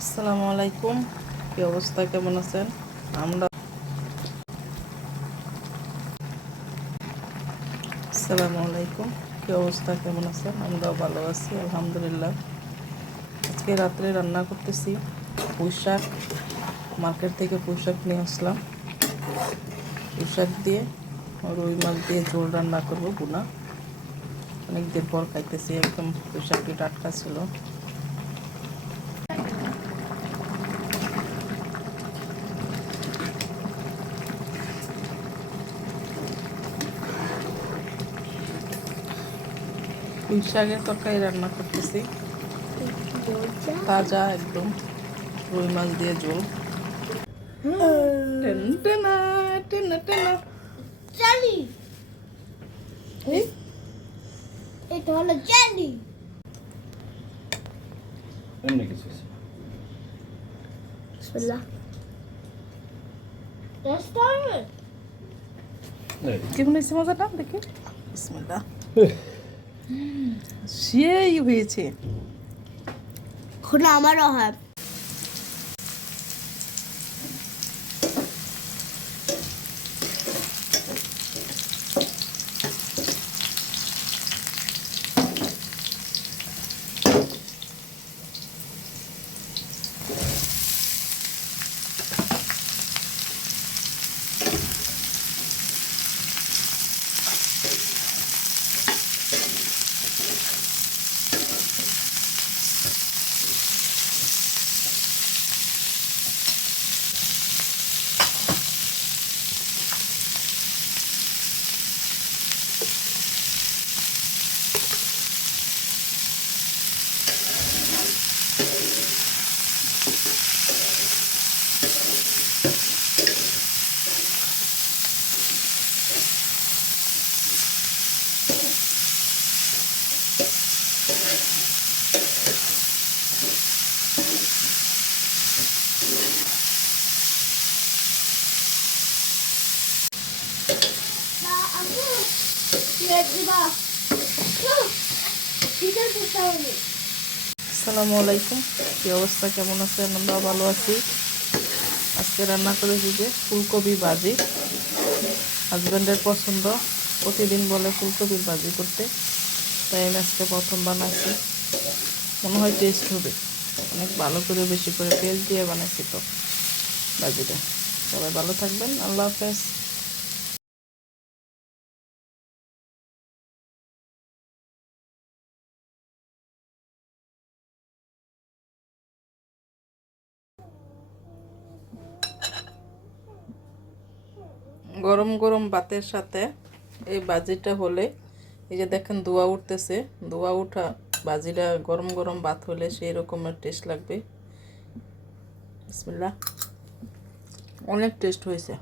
আসসালামু আলাইকুম। কি অবস্থা, কেমন আছেন? আমরা আসসালামু আলাইকুম। কি অবস্থা, কেমন আছেন? আমরাও ভালো আছি আলহামদুলিল্লাহ। আজকে রাত্রে রান্না করতেছি পুঁই শাক। মার্কেট থেকে পুঁই শাক নিয়ে আসলাম। পুঁই শাক দিয়ে রুই মাছ দিয়ে ঝোল রান্না করবো, বুনা। অনেকদিন পর খাইতেছি, একদম পুঁই শাকটি টাটকা ছিল। পুঁই শাকের তরকারি রান্না করতেছি, তাজা একদম রুই মাছ দিয়ে ঝোল। টেনা টেনা টেনা। জেলি, এটা হলো জেলি। এমনি কিছু বিসমিল্লাহ। রেস্টুরেন্ট কেমন হয়েছে মজাটা দেখি? বিসমিল্লাহ। সেই হয়েছে। এখন আমারও হয়। আসসালামু আলাইকুম। কি অবস্থা, কেমন আছেন? আমরা ভালো আছি। আজকে রান্না করেছি যে ফুলকপি ভাজি। হাজব্যান্ডের পছন্দ, প্রতিদিন বলে ফুলকপির ভাজি করতে, তাই আমি আজকে প্রথম বানাইছি। মনে হয় টেস্ট হবে, অনেক ভালো করে বেশি করে পেঁয়াজ দিয়ে বানাইছি তো ভাজিটা। সবাই ভালো থাকবেন, আল্লাহ হাফেজ। গরম গরম ভাতের সাথে এই ভাজিটা হলে, এই যে দেখেন ধোয়া উঠতেছে, ধোয়া উঠা ভাজিটা গরম গরম ভাত হলে সেই রকমের টেস্ট লাগবে। বিসমিল্লাহ। অনেক টেস্ট হয়েছে।